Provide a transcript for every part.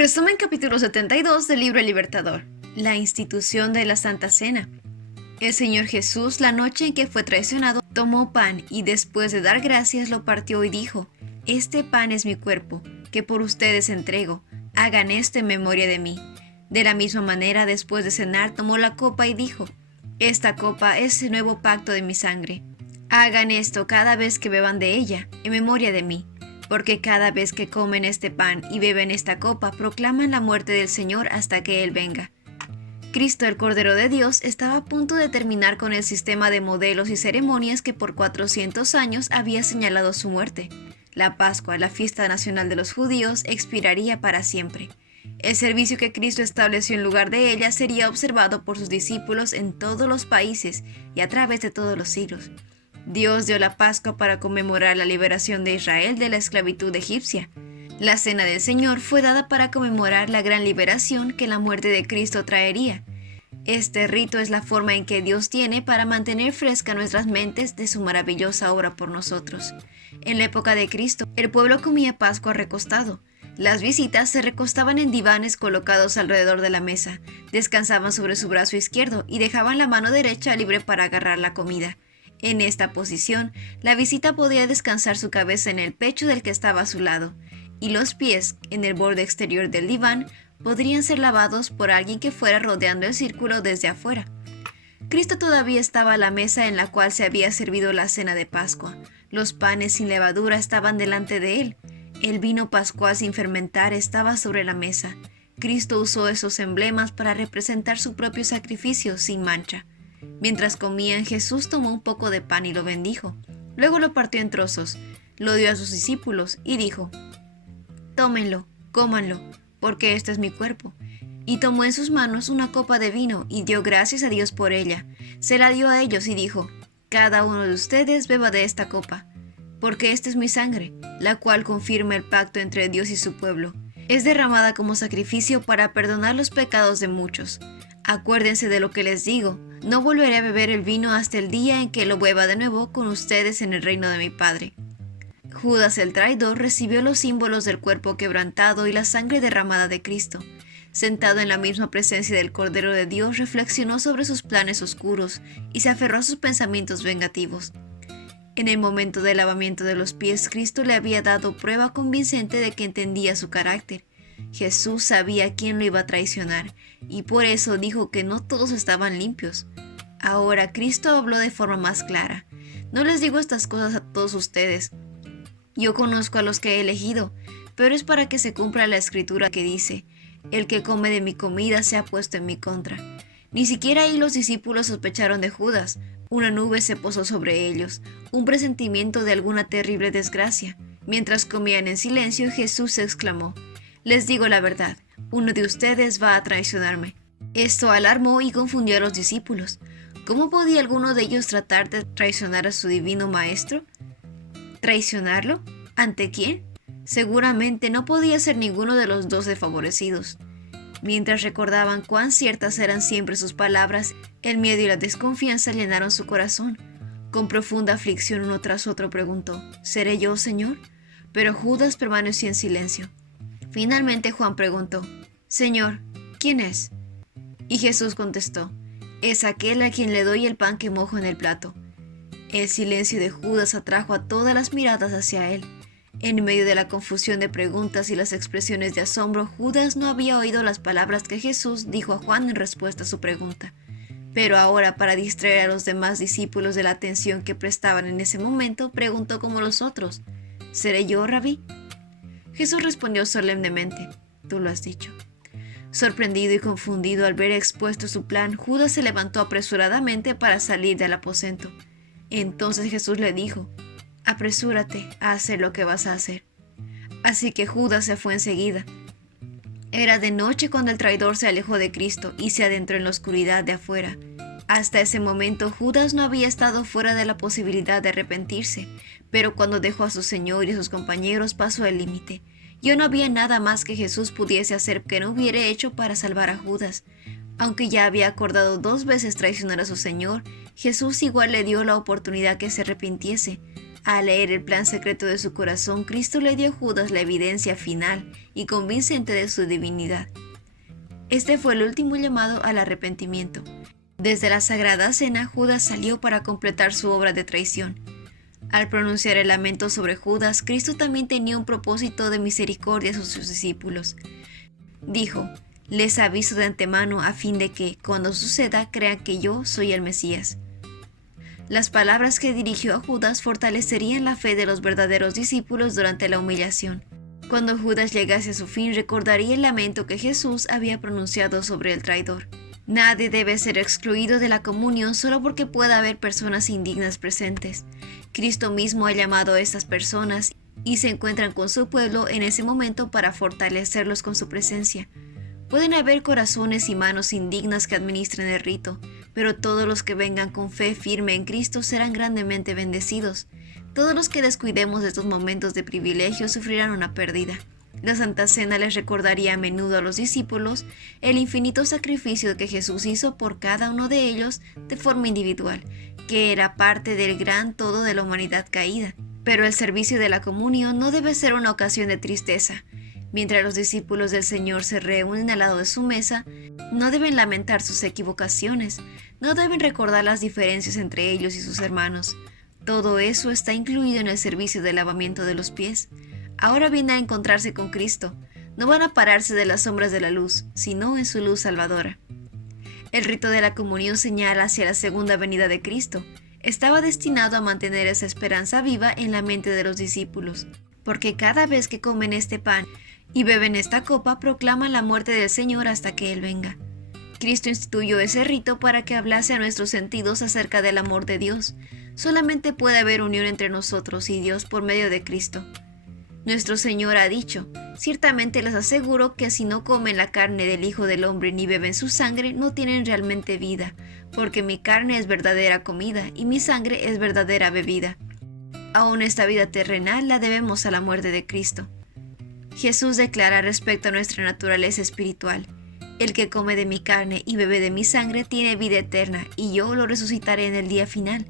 Resumen capítulo 72 del libro El Libertador. La institución de la Santa Cena. El Señor Jesús, la noche en que fue traicionado, tomó pan y después de dar gracias lo partió y dijo: Este pan es mi cuerpo, que por ustedes entrego. Hagan esto en memoria de mí. De la misma manera, después de cenar, tomó la copa y dijo: Esta copa es el nuevo pacto de mi sangre. Hagan esto cada vez que beban de ella, en memoria de mí. Porque cada vez que comen este pan y beben esta copa, proclaman la muerte del Señor hasta que Él venga. Cristo, el Cordero de Dios, estaba a punto de terminar con el sistema de modelos y ceremonias que por 400 años había señalado su muerte. La Pascua, la fiesta nacional de los judíos, expiraría para siempre. El servicio que Cristo estableció en lugar de ella sería observado por sus discípulos en todos los países y a través de todos los siglos. Dios dio la Pascua para conmemorar la liberación de Israel de la esclavitud egipcia. La Cena del Señor fue dada para conmemorar la gran liberación que la muerte de Cristo traería. Este rito es la forma en que Dios tiene para mantener fresca nuestras mentes de su maravillosa obra por nosotros. En la época de Cristo, el pueblo comía Pascua recostado. Las visitas se recostaban en divanes colocados alrededor de la mesa, descansaban sobre su brazo izquierdo y dejaban la mano derecha libre para agarrar la comida. En esta posición, la visita podía descansar su cabeza en el pecho del que estaba a su lado, y los pies, en el borde exterior del diván, podrían ser lavados por alguien que fuera rodeando el círculo desde afuera. Cristo todavía estaba a la mesa en la cual se había servido la cena de Pascua. Los panes sin levadura estaban delante de él. El vino pascual sin fermentar estaba sobre la mesa. Cristo usó esos emblemas para representar su propio sacrificio sin mancha. Mientras comían, Jesús tomó un poco de pan y lo bendijo. Luego lo partió en trozos, lo dio a sus discípulos y dijo: Tómenlo, cómanlo, porque este es mi cuerpo. Y tomó en sus manos una copa de vino y dio gracias a Dios por ella. Se la dio a ellos y dijo: Cada uno de ustedes beba de esta copa, porque esta es mi sangre, la cual confirma el pacto entre Dios y su pueblo. Es derramada como sacrificio para perdonar los pecados de muchos. Acuérdense de lo que les digo. No volveré a beber el vino hasta el día en que lo beba de nuevo con ustedes en el reino de mi Padre. Judas el traidor recibió los símbolos del cuerpo quebrantado y la sangre derramada de Cristo. Sentado en la misma presencia del Cordero de Dios, reflexionó sobre sus planes oscuros y se aferró a sus pensamientos vengativos. En el momento del lavamiento de los pies, Cristo le había dado prueba convincente de que entendía su carácter. Jesús sabía quién lo iba a traicionar, y por eso dijo que no todos estaban limpios. Ahora Cristo habló de forma más clara: No les digo estas cosas a todos ustedes. Yo conozco a los que he elegido, pero es para que se cumpla la escritura que dice: El que come de mi comida se ha puesto en mi contra. Ni siquiera ahí los discípulos sospecharon de Judas. Una nube se posó sobre ellos, un presentimiento de alguna terrible desgracia. Mientras comían en silencio, Jesús exclamó: Les digo la verdad, uno de ustedes va a traicionarme. Esto alarmó y confundió a los discípulos. ¿Cómo podía alguno de ellos tratar de traicionar a su divino maestro? ¿Traicionarlo? ¿Ante quién? Seguramente no podía ser ninguno de los 12 favorecidos. Mientras recordaban cuán ciertas eran siempre sus palabras, el miedo y la desconfianza llenaron su corazón. Con profunda aflicción uno tras otro preguntó: ¿Seré yo, Señor? Pero Judas permaneció en silencio. Finalmente Juan preguntó: Señor, ¿quién es? Y Jesús contestó: Es aquel a quien le doy el pan que mojo en el plato. El silencio de Judas atrajo a todas las miradas hacia él. En medio de la confusión de preguntas y las expresiones de asombro, Judas no había oído las palabras que Jesús dijo a Juan en respuesta a su pregunta. Pero ahora, para distraer a los demás discípulos de la atención que prestaban en ese momento, preguntó como los otros: ¿Seré yo, Rabí? Jesús respondió solemnemente: Tú lo has dicho. Sorprendido y confundido al ver expuesto su plan, Judas se levantó apresuradamente para salir del aposento. Entonces Jesús le dijo: Apresúrate a hacer lo que vas a hacer. Así que Judas se fue enseguida. Era de noche cuando el traidor se alejó de Cristo y se adentró en la oscuridad de afuera. Hasta ese momento Judas no había estado fuera de la posibilidad de arrepentirse, pero cuando dejó a su Señor y a sus compañeros pasó el límite. Ya no había nada más que Jesús pudiese hacer que no hubiera hecho para salvar a Judas. Aunque ya había acordado 2 veces traicionar a su Señor, Jesús igual le dio la oportunidad que se arrepintiese. Al leer el plan secreto de su corazón, Cristo le dio a Judas la evidencia final y convincente de su divinidad. Este fue el último llamado al arrepentimiento. Desde la Sagrada Cena, Judas salió para completar su obra de traición. Al pronunciar el lamento sobre Judas, Cristo también tenía un propósito de misericordia a sus discípulos. Dijo: les aviso de antemano a fin de que, cuando suceda, crean que yo soy el Mesías. Las palabras que dirigió a Judas fortalecerían la fe de los verdaderos discípulos durante la humillación. Cuando Judas llegase a su fin, recordaría el lamento que Jesús había pronunciado sobre el traidor. Nadie debe ser excluido de la comunión solo porque pueda haber personas indignas presentes. Cristo mismo ha llamado a estas personas y se encuentran con su pueblo en ese momento para fortalecerlos con su presencia. Pueden haber corazones y manos indignas que administren el rito, pero todos los que vengan con fe firme en Cristo serán grandemente bendecidos. Todos los que descuidemos de estos momentos de privilegio sufrirán una pérdida. La Santa Cena les recordaría a menudo a los discípulos el infinito sacrificio que Jesús hizo por cada uno de ellos de forma individual, que era parte del gran todo de la humanidad caída. Pero el servicio de la comunión no debe ser una ocasión de tristeza. Mientras los discípulos del Señor se reúnen al lado de su mesa, no deben lamentar sus equivocaciones, no deben recordar las diferencias entre ellos y sus hermanos. Todo eso está incluido en el servicio de lavamiento de los pies. Ahora vienen a encontrarse con Cristo. No van a pararse de las sombras de la luz, sino en su luz salvadora. El rito de la comunión señala hacia la segunda venida de Cristo. Estaba destinado a mantener esa esperanza viva en la mente de los discípulos, porque cada vez que comen este pan y beben esta copa, proclaman la muerte del Señor hasta que Él venga. Cristo instituyó ese rito para que hablase a nuestros sentidos acerca del amor de Dios. Solamente puede haber unión entre nosotros y Dios por medio de Cristo. Nuestro Señor ha dicho: ciertamente les aseguro que si no comen la carne del Hijo del Hombre ni beben su sangre, no tienen realmente vida, porque mi carne es verdadera comida y mi sangre es verdadera bebida. Aún esta vida terrenal la debemos a la muerte de Cristo. Jesús declara respecto a nuestra naturaleza espiritual: el que come de mi carne y bebe de mi sangre tiene vida eterna, y yo lo resucitaré en el día final.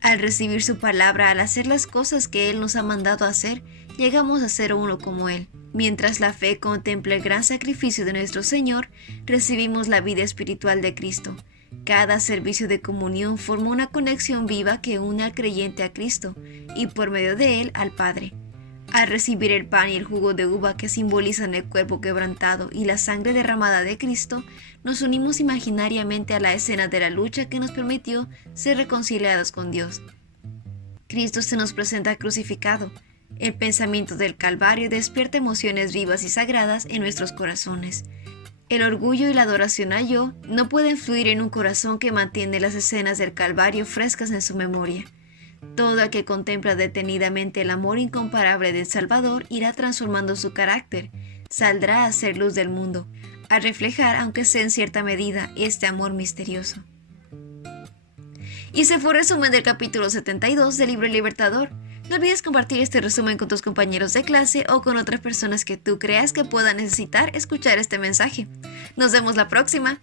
Al recibir su palabra, al hacer las cosas que Él nos ha mandado hacer, llegamos a ser uno como Él. Mientras la fe contempla el gran sacrificio de nuestro Señor, recibimos la vida espiritual de Cristo. Cada servicio de comunión forma una conexión viva que une al creyente a Cristo y por medio de Él al Padre. Al recibir el pan y el jugo de uva que simbolizan el cuerpo quebrantado y la sangre derramada de Cristo, nos unimos imaginariamente a la escena de la lucha que nos permitió ser reconciliados con Dios. Cristo se nos presenta crucificado. El pensamiento del Calvario despierta emociones vivas y sagradas en nuestros corazones. El orgullo y la adoración a yo no pueden fluir en un corazón que mantiene las escenas del Calvario frescas en su memoria. Todo el que contempla detenidamente el amor incomparable del Salvador irá transformando su carácter, saldrá a ser luz del mundo, a reflejar, aunque sea en cierta medida, este amor misterioso. Y ese fue un resumen del capítulo 72 del libro El Libertador. No olvides compartir este resumen con tus compañeros de clase o con otras personas que tú creas que puedan necesitar escuchar este mensaje. Nos vemos la próxima.